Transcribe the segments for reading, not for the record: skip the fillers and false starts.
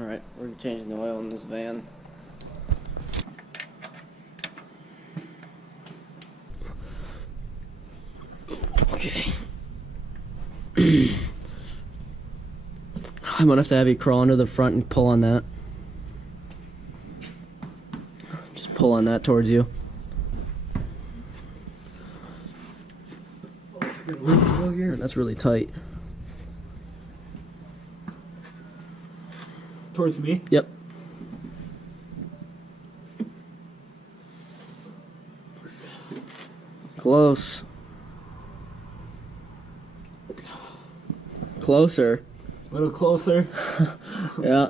Alright, we're changing the oil in this van. Okay. I'm gonna have to have you crawl under the front and pull on that. Just pull on that towards you. That's really tight. Towards me? Yep. Close. Closer. A little closer. Yeah.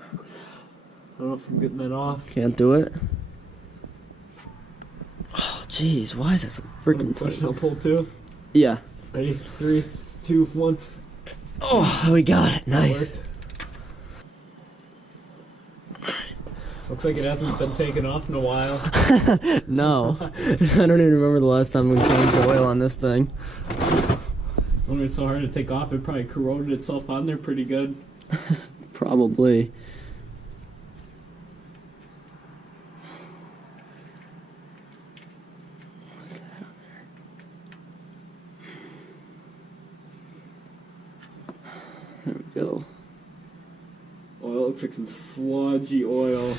I don't know if I'm getting that off. Can't do it. Oh, jeez. Why is that so freaking Push tight? and pull two. Yeah. Ready? 3, 2, 1. Oh, we got it. Nice. Looks like it hasn't been taken off in a while. No. I don't even remember the last time we changed the oil on this thing. When it's so hard to take off, it probably corroded itself on there pretty good. Probably. What's that on there? There we go. Oil looks like some sludgy oil.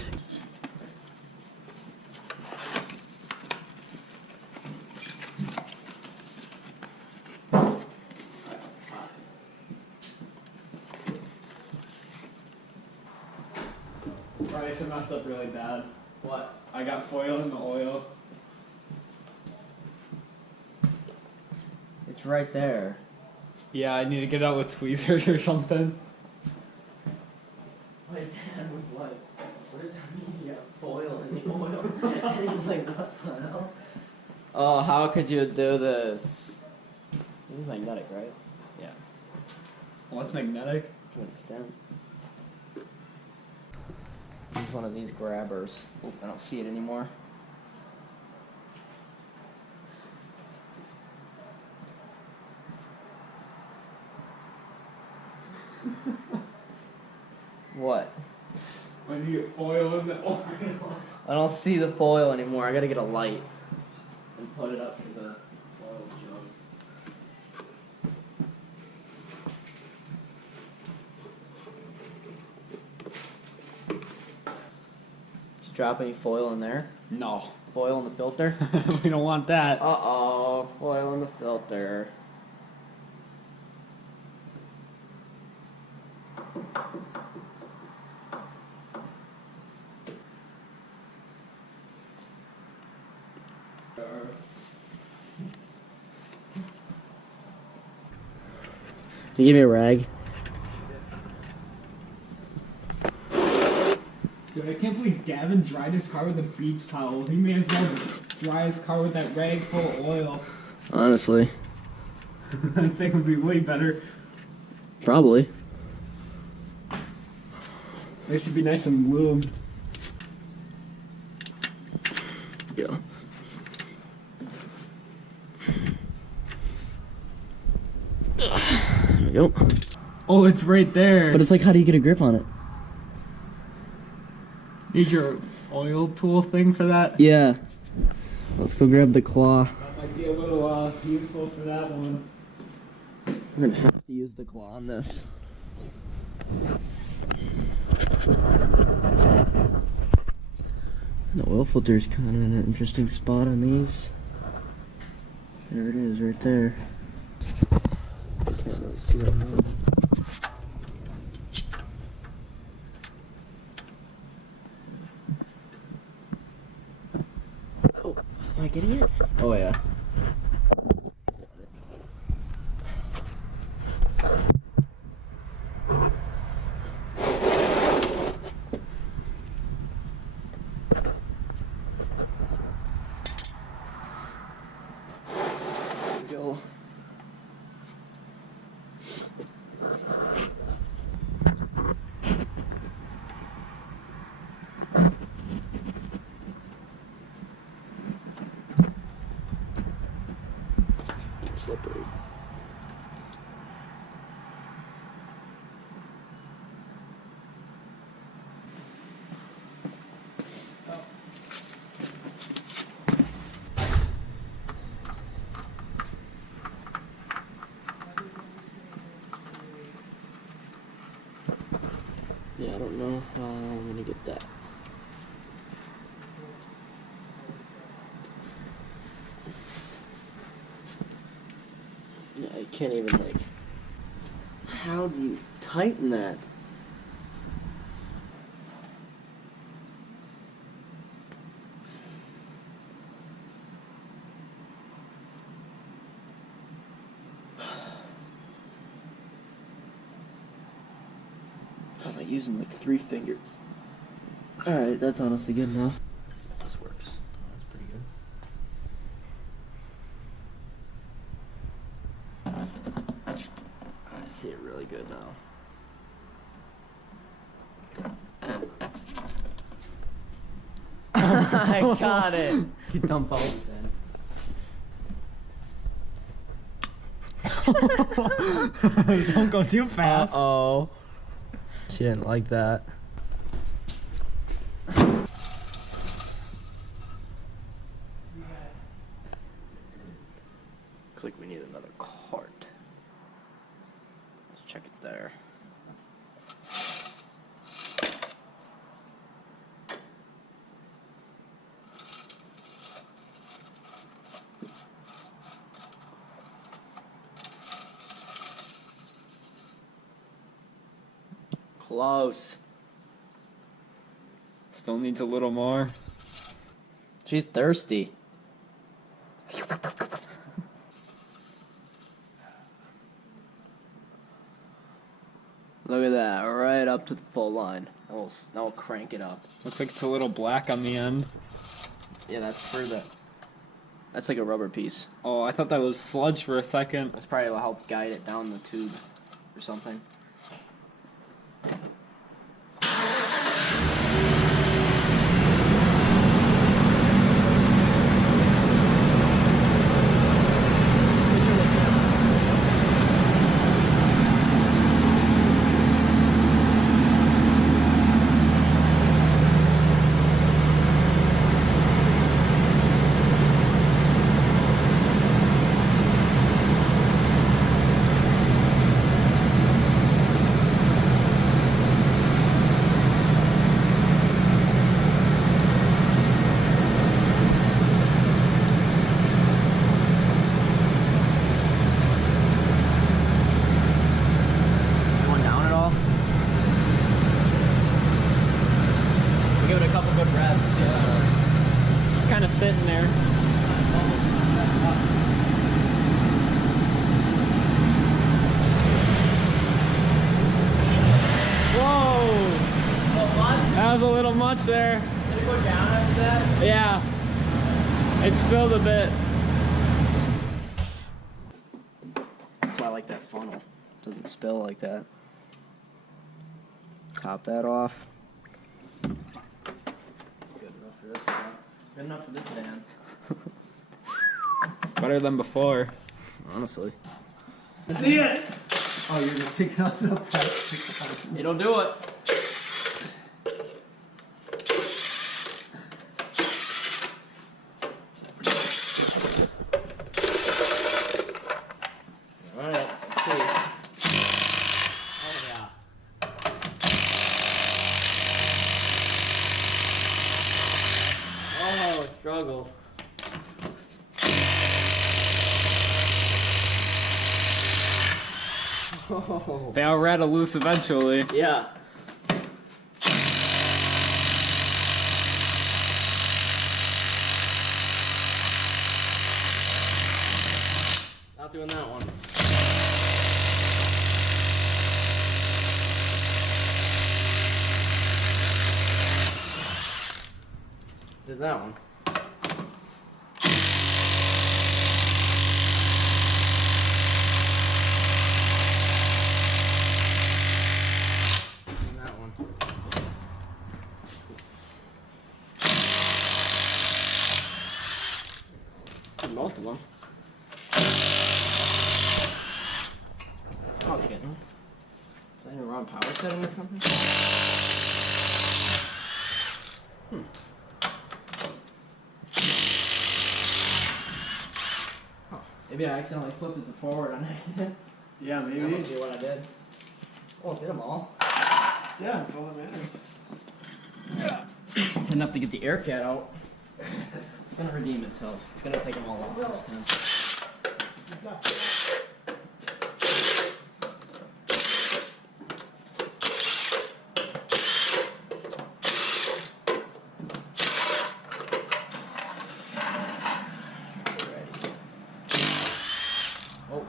Bryce, I messed up really bad. What? I got foil in the oil. It's right there. Yeah, I need to get it out with tweezers or something. My dad was like, what does that mean you got foil in the oil? And he's like, what the hell? Oh, how could you do this? This is magnetic, right? Yeah. Well, it's magnetic. To an extent. Use one of these grabbers. Oop, I don't see it anymore. What? When you get foil in the oil. I don't see the foil anymore. I gotta get a light and put it up to the foil jug. Did you drop any foil in there? No. Foil in the filter? We don't want that. Uh-oh, foil in the filter. Can you give me a rag? Dude, I can't believe Gavin dried his car with a beach towel. He may as well dry his car with that rag full of oil. Honestly. I think it would be way better. Probably. It should be nice and lubed. Yeah. There we go. Oh, it's right there. But it's like, how do you get a grip on it? Need your oil tool thing for that? Yeah. Let's go grab the claw. That might be a little useful for that one. I'm gonna have to use the claw on this. The oil filter is kind of in an interesting spot on these. There it is, right there. Can't really see that now. Oh, am I getting it? Oh yeah. Go. Slippery. Yeah, I don't know how I'm gonna get that. Yeah, I can't even like. How do you tighten that? I was like using like 3 fingers. Alright, that's honestly good enough. Let's see if this works. That's pretty good. I see it really good now. I got it. You dump bulbs in. Don't go too fast. Uh-oh. She didn't like that. Looks like we need another cart. Let's check it there. Close. Still needs a little more. She's thirsty. Look at that, right up to the full line. Now we'll crank it up. Looks like it's a little black on the end. Yeah, that's like a rubber piece. Oh, I thought that was sludge for a second. That's probably will help guide it down the tube or something. Just kind of sitting there. Whoa! That was a little much there. Did it go down after that? Yeah. It spilled a bit. That's why I like that funnel. It doesn't spill like that. Top that off. Good enough for this van. Better than before. Honestly. See it! Oh, you're just taking out the plastic. It'll do it. Alright, let's see. Oh, yeah. Oh, it struggled. Oh. They all rattle loose eventually. Yeah. Not doing that one. Did that one. Did that one. Did most of them. Oh, it's getting. Is that in the wrong power setting or something? Maybe I accidentally flipped it to forward on accident. Yeah, That maybe. must be what I did. Oh, did them all. Yeah, that's all that matters. Enough to get the air cat out. It's gonna redeem itself. It's gonna take them all off this time. Oh.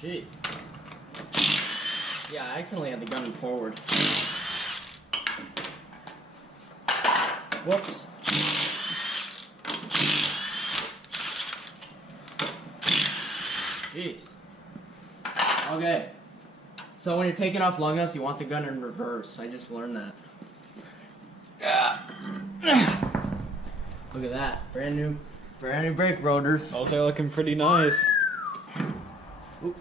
Gee. Yeah, I accidentally had the gun forward. Whoops. Jeez. Okay. So when you're taking off lug nuts, you want the gun in reverse. I just learned that. Look at that. Brand new brake rotors. Those are looking pretty nice. Oops.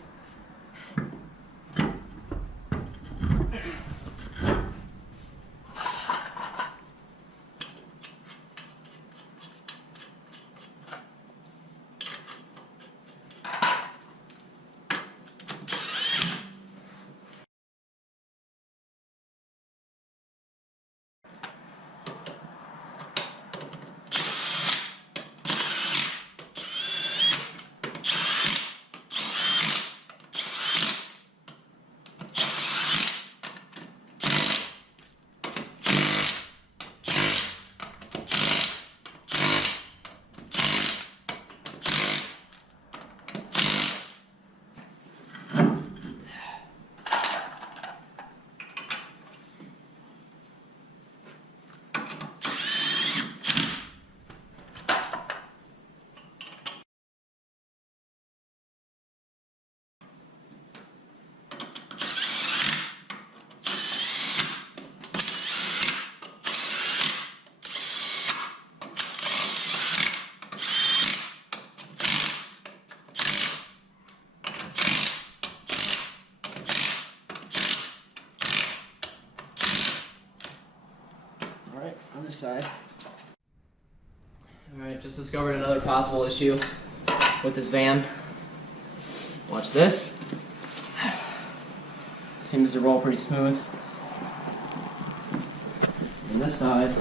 Alright, other side. Alright, just discovered another possible issue with this van. Watch this. Seems to roll pretty smooth. And this side.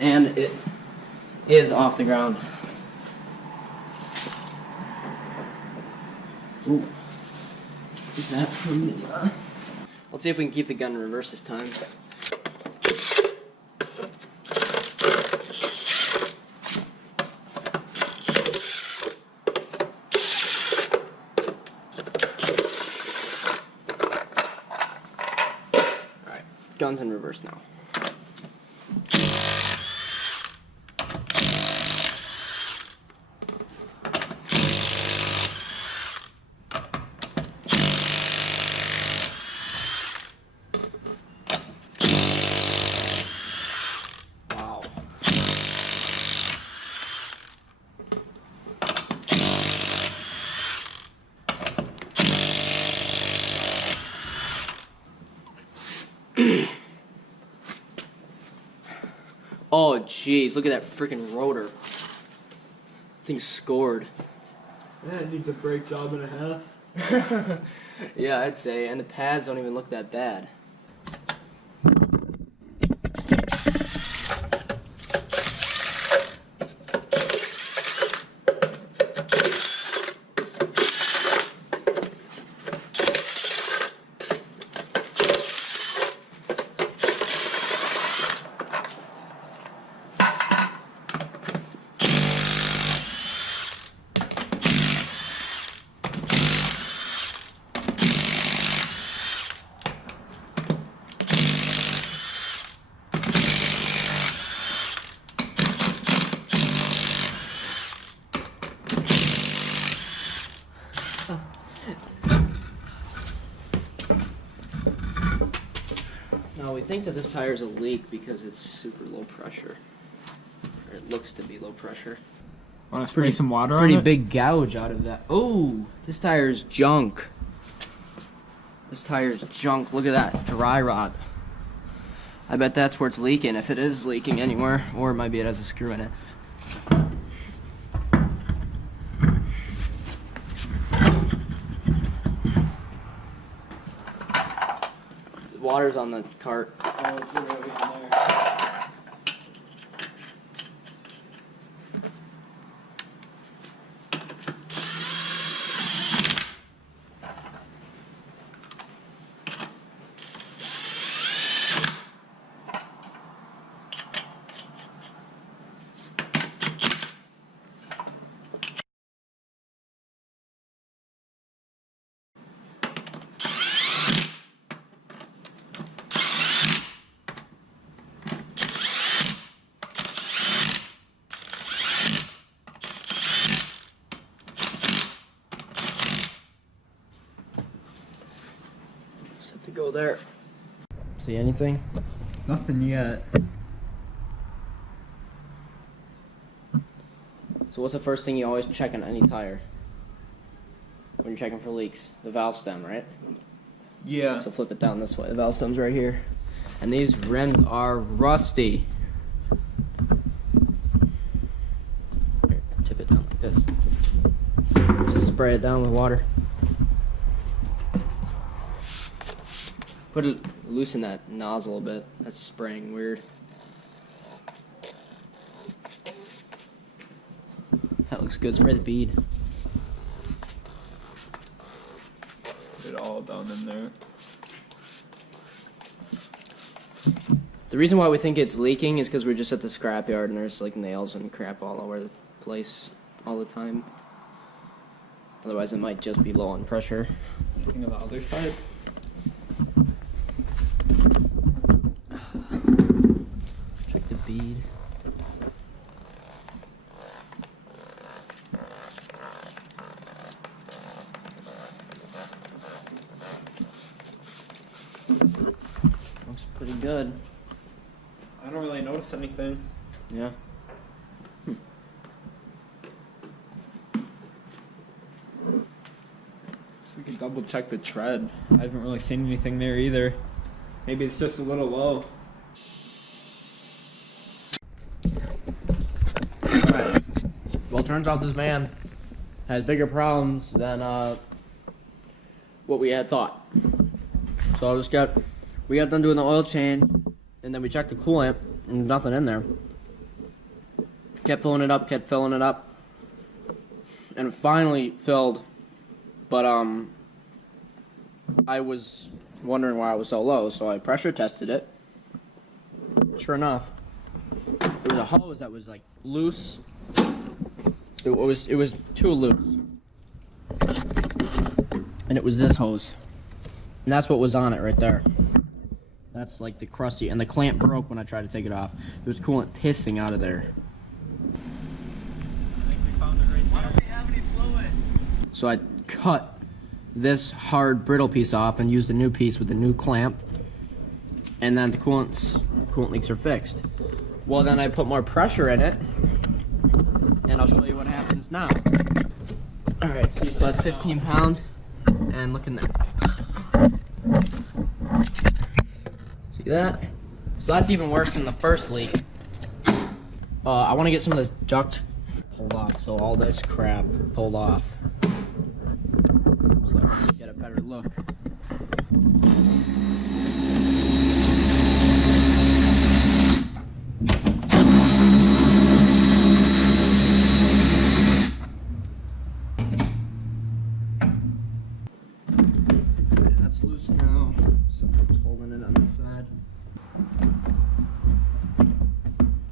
And it is off the ground. Ooh. Is that from the... Let's see if we can keep the gun in reverse this time. Alright, gun's in reverse now. Oh jeez, look at that freaking rotor. Thing's scored. Yeah, it needs a brake job and a half. Yeah, I'd say, and the pads don't even look that bad. Now we think that this tire is a leak because it's super low pressure. Or it looks to be low pressure. Want to spray some water on Pretty it? big gouge out of that. Oh, this tire is junk. This tire is junk. Look at that dry rot. I bet that's where it's leaking, if it is leaking anywhere, or maybe it has a screw in it. water's on the cart. Oh, it's literally in there. Set to go there. See anything? Nothing yet. So what's the first thing you always check on any tire? When you're checking for leaks? The valve stem, right? Yeah. So flip it down this way. The valve stem's right here. And these rims are rusty. Here, tip it down like this. Just spray it down with water. Loosen that nozzle a bit. That's spraying weird. That looks good. Spray the bead. Put it all down in there. The reason why we think it's leaking is because we're just at the scrapyard and there's like nails and crap all over the place all the time. Otherwise, it might just be low on pressure. Looking on the other side. Check the bead. Looks pretty good. I don't really notice anything. Yeah. So we can double check the tread. I haven't really seen anything there either. Maybe it's just a little low. Alright. Well, it turns out this man has bigger problems than what we had thought. So we got done doing the oil change, and then we checked the coolant, and there's nothing in there. Kept filling it up, and it finally filled. But I was wondering why it was so low, so I pressure tested it. Sure enough, it was a hose that was like loose. It was too loose, and it was this hose, and that's what was on it right there. That's like the crusty, and the clamp broke when I tried to take it off. It was coolant pissing out of there. I think we found it right there. Why don't we have any fluid? So I cut this hard brittle piece off and used a new piece with a new clamp, and then the coolant leaks are fixed. Well, then I put more pressure in it, and I'll show you what happens now. All right, so that's 15 pounds, and look in there. See that? So that's even worse than the first leak. I want to get some of this duct pulled off, so all this crap pulled off, so I can get a better look. That's loose now. Something's holding it on the side.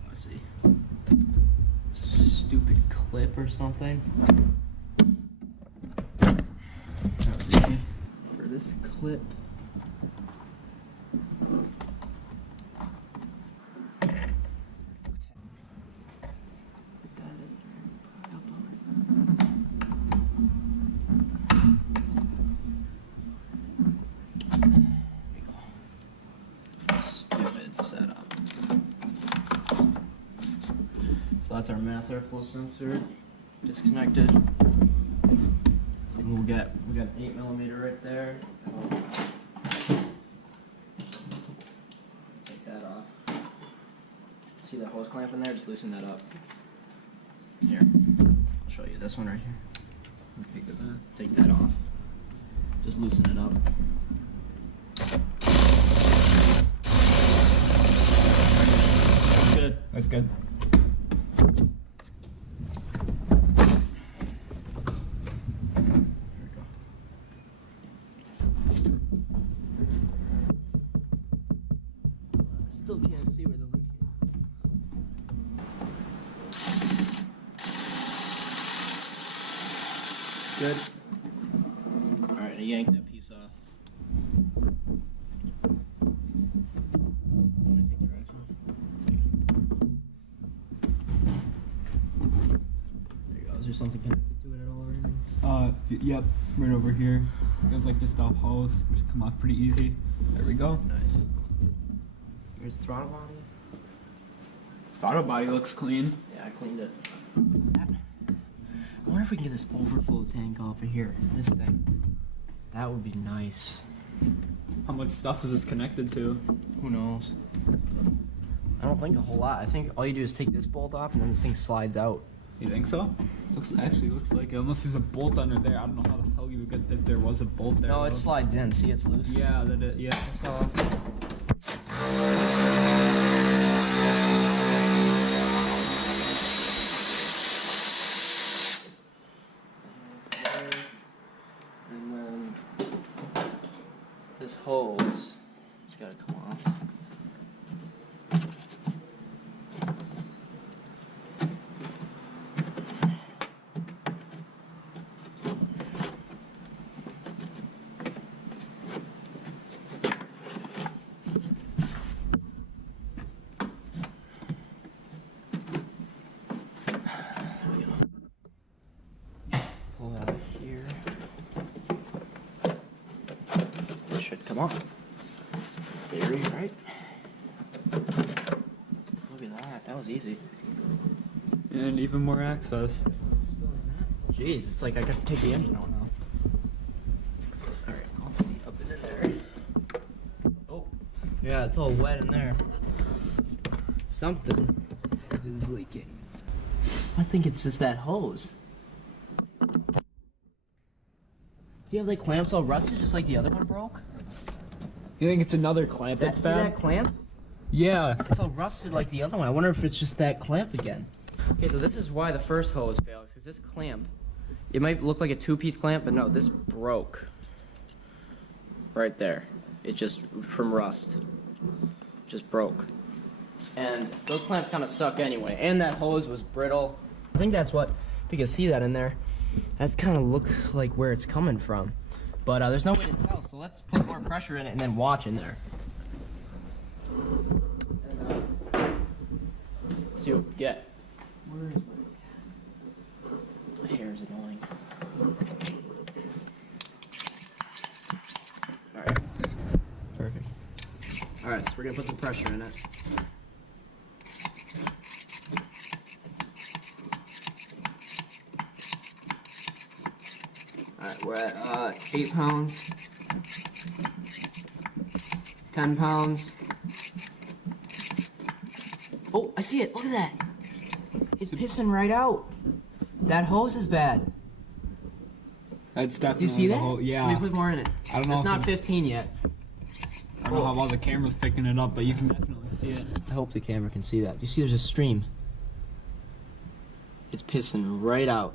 Let's see. Stupid clip or something. For this clip. Stupid setup. So that's our mass airflow sensor disconnected. And we got an 8mm right there. Take that off. See that hose clamp in there? Just loosen that up. Here, I'll show you this one right here. Take that off. Just loosen it up. That's good. Still can't see where the leak is. Good. Alright, I yanked that piece off. I'm gonna take the rest off. There you go. Is there something connected to it at all or anything? Yep, right over here. There's like just a hose. Should come off pretty easy. There we go. Nice. Here's the throttle body. Throttle body looks clean. Yeah, I cleaned it. I wonder if we can get this overflow tank off of here. This thing. That would be nice. How much stuff is this connected to? Who knows? I don't think a whole lot. I think all you do is take this bolt off and then this thing slides out. You think so? Actually looks like it. Unless there's a bolt under there. I don't know how the hell you would get if there was a bolt there. No, it though. slides in. See, it's loose. Yeah, yeah. So. And then this hose has got to come off. Pull out of here. It should come off. Theory, right? Look at that. That was easy. And even more access. Jeez, it's like I got to take the engine out now. Alright, let's see up in there. Oh, yeah, it's all wet in there. Something is leaking. I think it's just that hose. See how the clamp's all rusted just like the other one broke? You think it's another clamp that's See bad? that clamp? Yeah. It's all rusted like the other one. I wonder if it's just that clamp again. Okay, so this is why the first hose fails, because this clamp, it might look like a two-piece clamp, but no, this broke. Right there. It just, from rust, just broke. And those clamps kind of suck anyway, and that hose was brittle. I think that's what, if you can see that in there, that's kind of look like where it's coming from. But there's no way to tell, so let's put more pressure in it and then watch in there. And, see what we get. Where is my cat? My hair is annoying. Alright. Perfect. Alright, so we're gonna put some pressure in it. Alright, we're at 8 pounds, 10 pounds. Oh, I see it. Look at that. It's pissing right out. That hose is bad. That's Do definitely you see the that? whole, yeah. Let me put more in it. I don't know It's if not it- 15 yet. I don't know how well the camera's picking it up, but you can definitely see it. I hope the camera can see that. You see there's a stream. It's pissing right out.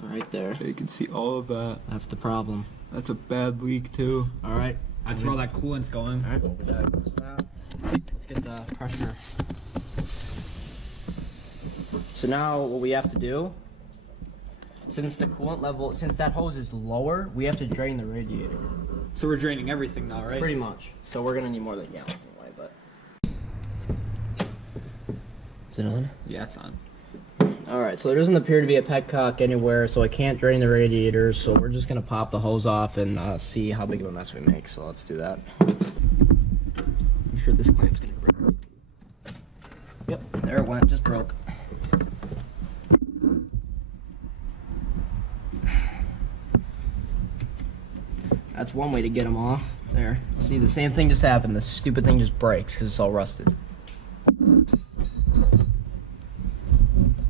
Right there. You can see all of that. That's the problem. That's a bad leak too. Alright. That's where all that coolant's going. Alright, we'll diagnose that. Let's get the pressure. So now what we have to do, since the coolant level, since that hose is lower, we have to drain the radiator. So we're draining everything now, right? Pretty much. So we're gonna need more than a gallon anyway, but. Is it on? Yeah, it's on. Alright, so there doesn't appear to be a petcock anywhere, so I can't drain the radiator, so we're just gonna pop the hose off and see how big of a mess we make, so let's do that. I'm sure this clamp's gonna break. Yep, there it went, just broke. That's one way to get them off. There. See, the same thing just happened. This stupid thing just breaks because it's all rusted.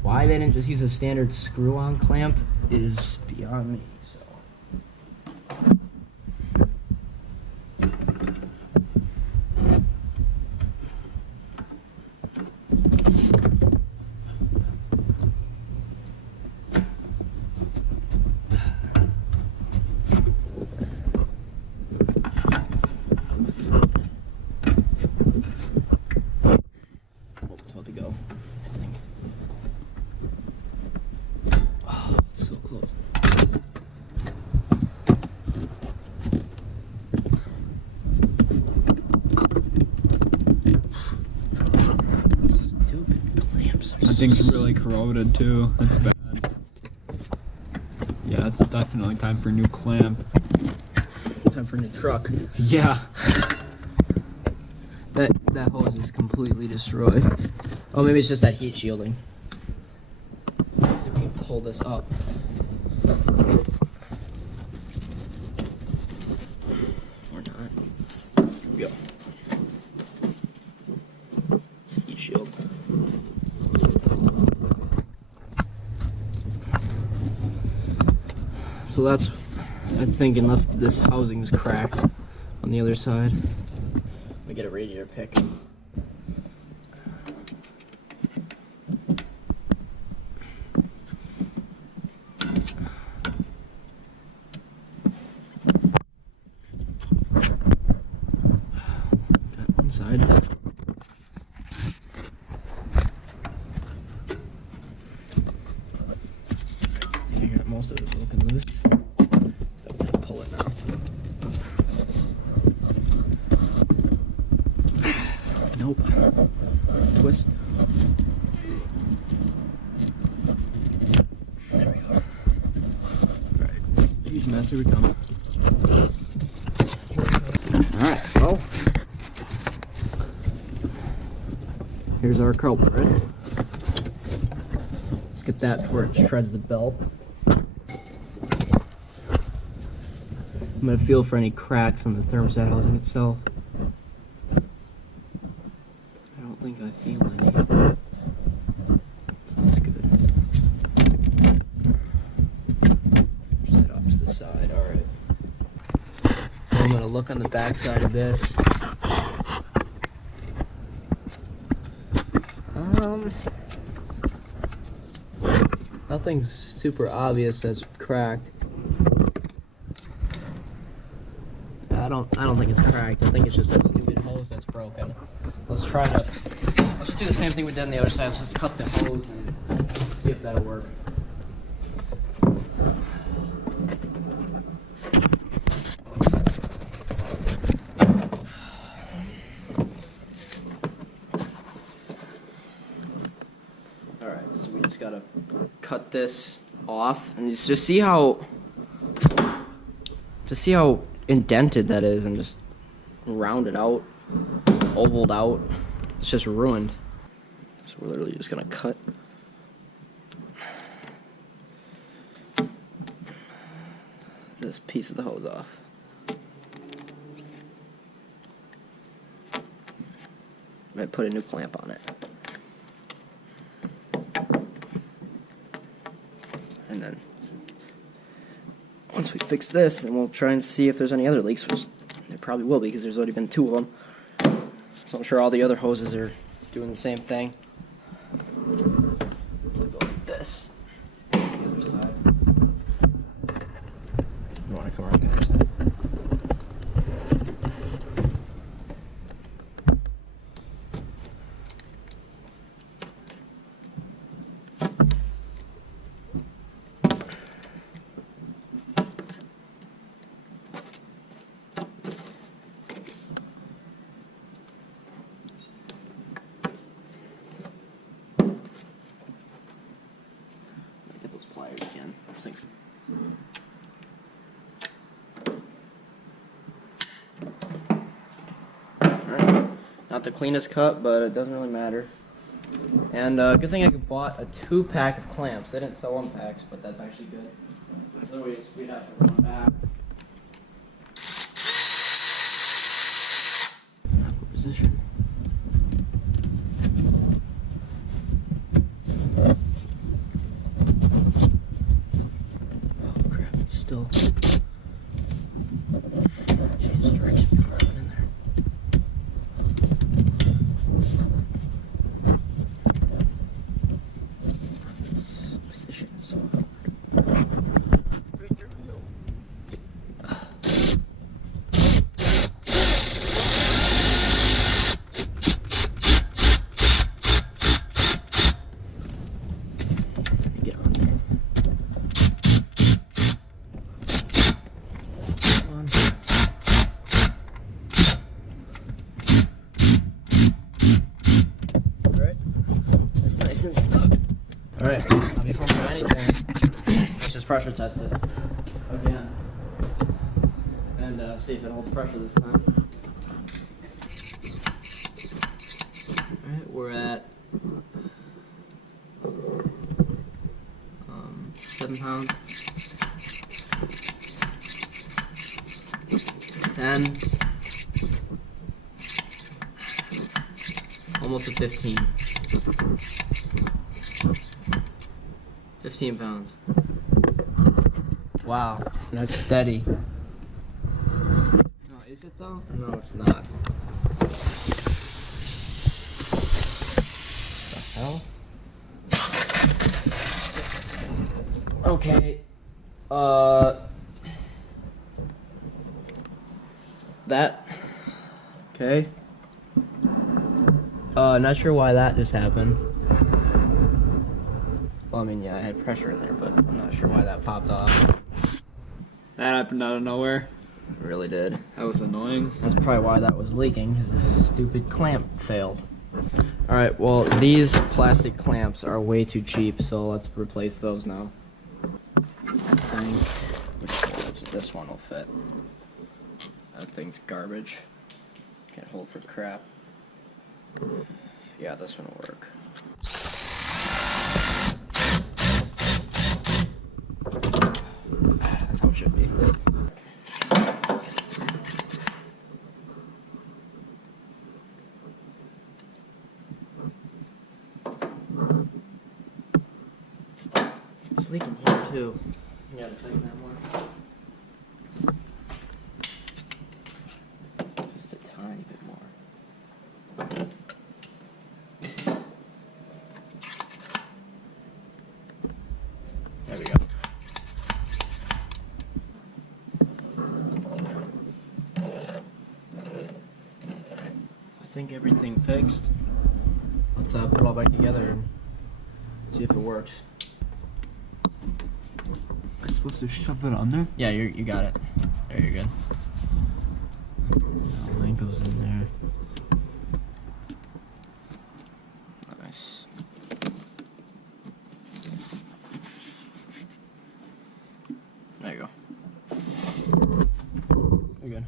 Why they didn't just use a standard screw-on clamp is beyond me, so. thing's really corroded too. That's bad. Yeah, it's definitely time for a new clamp. Time for a new truck. Yeah. That hose is completely destroyed. Oh, maybe it's just that heat shielding. Let's see if we can pull this up. Or not. Here we go. Heat shield. So that's, I think, unless this housing is cracked on the other side. Let me get a radiator pick. Got one side. I think I got most of it looking loose. So I'm gonna pull it now. Nope. Twist. There we go. Alright. Huge mess, here we come. Alright, well. Here's our culprit. Let's get that before it shreds the belt. I'm gonna feel for any cracks on the thermostat housing itself. I don't think I feel any. So that's good. Push that off to the side, alright. So I'm gonna look on the back side of this. Nothing's super obvious that's cracked. I don't think it's cracked. I think it's just that stupid hose that's broken. Let's just do the same thing we did on the other side. Let's just cut the hose and see if that'll work. Alright, so we just gotta cut this off and just see how indented that is, and just rounded out, ovaled out. It's just ruined. So we're literally just gonna cut this piece of the hose off. Might put a new clamp on it. And then once we fix this, and we'll try and see if there's any other leaks, which there probably will be because there's already been 2 of them. So I'm sure all the other hoses are doing the same thing. So go like this. The other side. You want to come around the other side? Pliers again. Those things. Alright. Not the cleanest cut, but it doesn't really matter. And good thing I bought a 2-pack of clamps. They didn't sell 1-packs, but that's actually good. So we'd have to run back. Position. Still change direction before I went in there. This position is so awkward. Right, here we go. Nice and snug. Alright, now before we do anything, let's just pressure test it again. And see if it holds pressure this time. Alright, we're at 7 pounds. 10. Almost to 15. 15 pounds. Wow, that's steady. No, is it though? No, it's not. What the hell? Okay. That. Okay. Not sure why that just happened. Well, I mean, yeah, I had pressure in there, but I'm not sure why that popped off. That happened out of nowhere. It really did. That was annoying. That's probably why that was leaking, because this stupid clamp failed. Alright, well, these plastic clamps are way too cheap, so let's replace those now. I think this one will fit. That thing's garbage. Can't hold for crap. Yeah, this one will work. That's how it should be. It's leaking here too. You gotta tighten that more. Just a tiny bit more. There we go. I think everything fixed. Let's put it all back together and see if it works. Am I supposed to shove it under? Yeah, you got it. There, you're good. Now mine goes in there. Nice. There you go. You're good.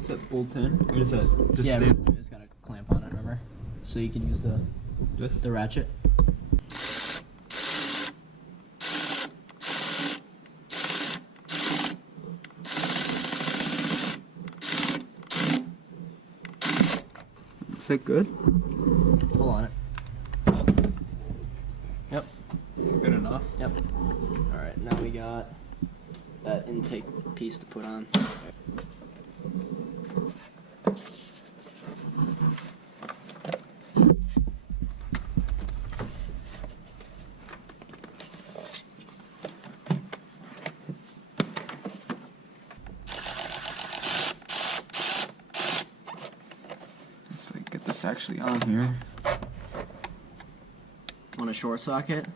Is that bolt in? Or is that just Yeah, stay? we just got a clamp on it, remember? So you can use the ratchet. Is that good? Pull on it. Yep. Good enough. Yep. Alright, now we got that intake piece to put on. Let's like, get this actually on here. Want a short socket?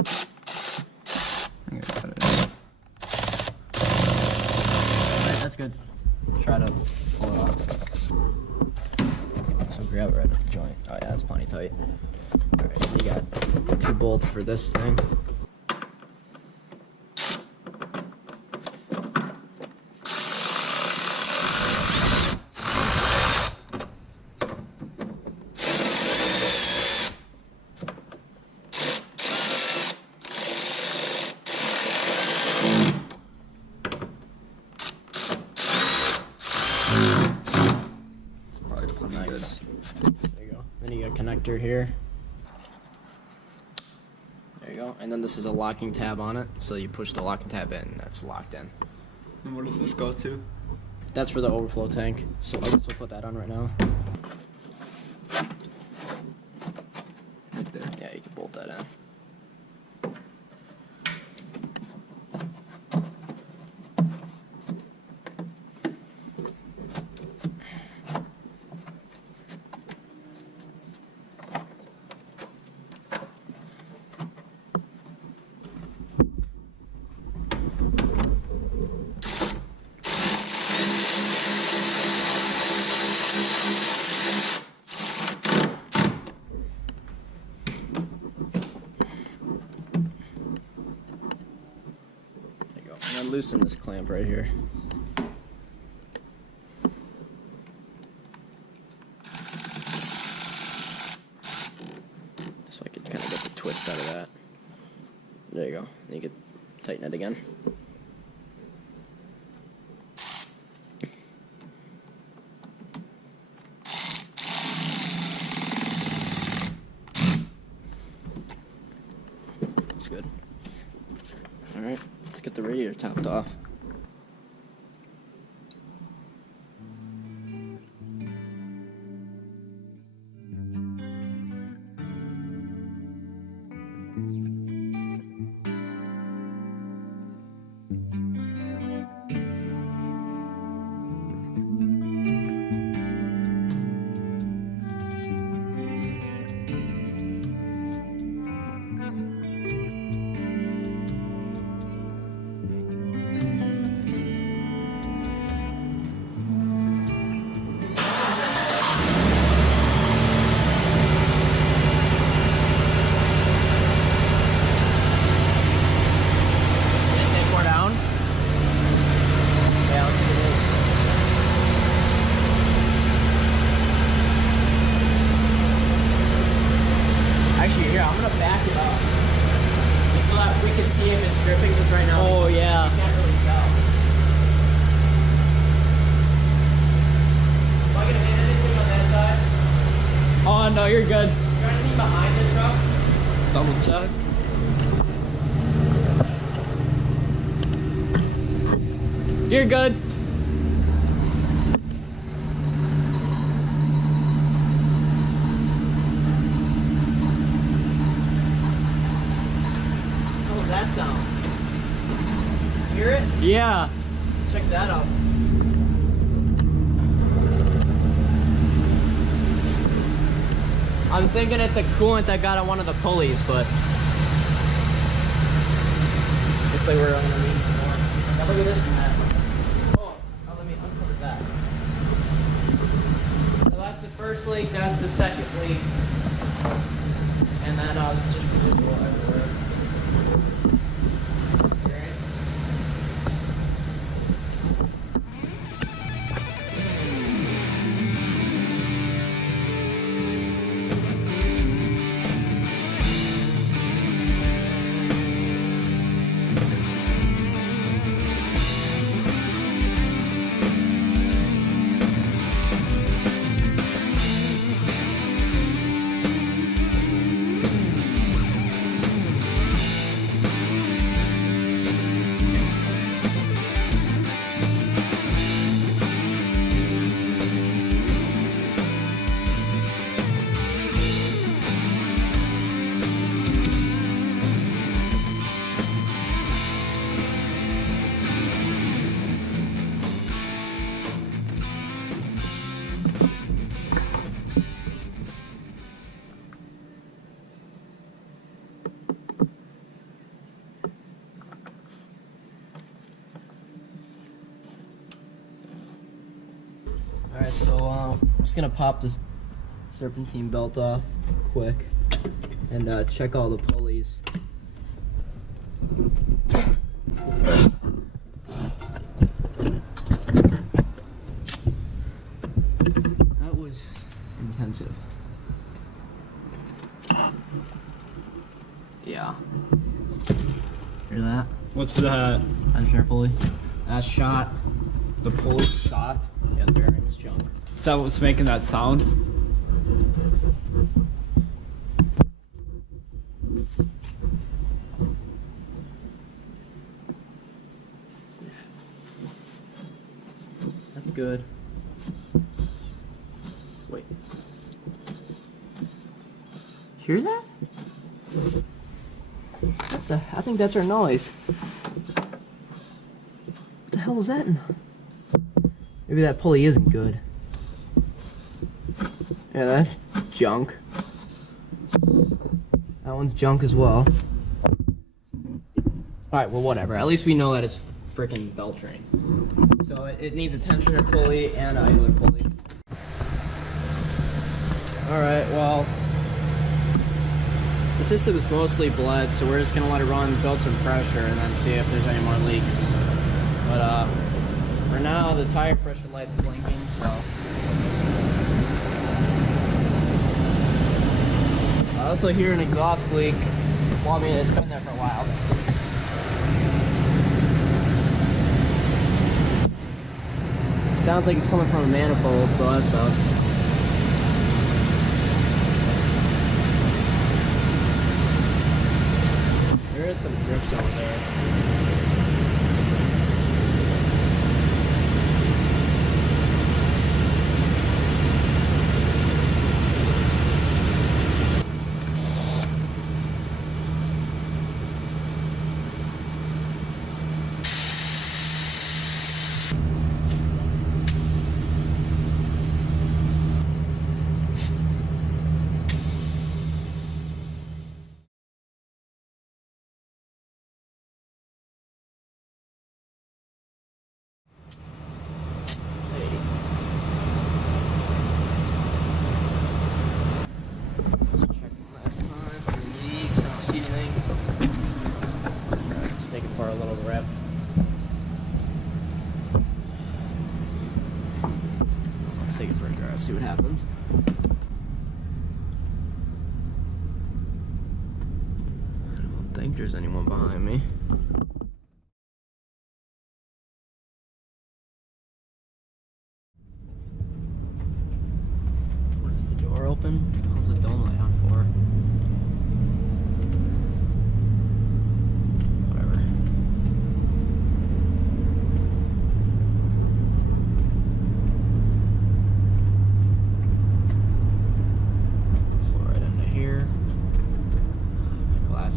I got it. Alright, that's good. Try to pull it off. So grab it right at the joint. Oh yeah, that's plenty tight. Alright, you got 2 bolts for this thing. Probably plenty Nice. There you go. Then you got a connector here. There you go. And then this is a locking tab on it. So you push the locking tab in, and that's locked in. good. And where does this go to? That's for the overflow tank. So I guess we'll put that on right now. Right there. Yeah, you can bolt that in. loosen this clamp right here. So I could kind of get the twist out of that. There you go. And you could tighten it again. That's good. Alright, let's get the radiator topped off. Actually, here, I'm gonna back it up. Just so that we can see if it's dripping, because right now Oh, yeah. you can't really tell. Am I gonna hit anything on that side? Oh, no, you're good. Is there anything behind this truck? Double check. You're good. How was that sound? Hear it? Yeah. Check that out. I'm thinking it's a coolant that got on one of the pulleys, but looks like we're gonna need some more. Now look at this mess. Oh, let me uncover that. So that's the first leak, that's the second leak, and then it's just residual everywhere. Alright, so I'm just gonna pop this serpentine belt off quick and check all the pulleys. That was intensive. Yeah. Hear that? What's that? Engineer pulley. That shot. The pulley shot. Yeah, the bearing's junk. Is that what's making that sound? That's good. Wait. Hear that? What the? I think that's our noise. What the hell is that? Maybe that pulley isn't good. Yeah, that junk. That one's junk as well. Alright, well whatever. At least we know that it's freaking belt train. So it needs a tensioner pulley and an idler pulley. Alright, well, the system is mostly bled, so we're just gonna let it run, build some pressure, and then see if there's any more leaks. But for now, the tire pressure light's blinking, so. I also hear an exhaust leak. Well, I mean, it's been there for a while. Sounds like it's coming from a manifold, so that sucks. There is some drips over there. For a little rep. Let's take it for a drive, see what happens. I don't think there's anyone behind me. Where's the door open? How's the dome light on for?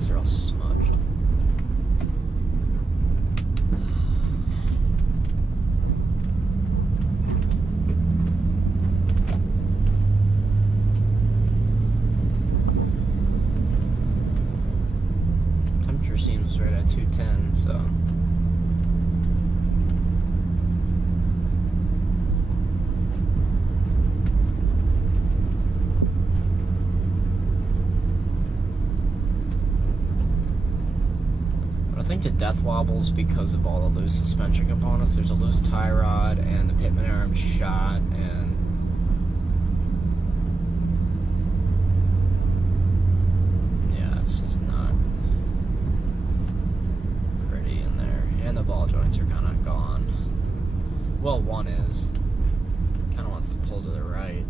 They're all smudged. Temperature seems right at 210, so. I think the death wobbles because of all the loose suspension components. There's a loose tie rod and the pitman arm's shot, and yeah, it's just not pretty in there. And the ball joints are kind of gone. Well, one is. Kind of wants to pull to the right.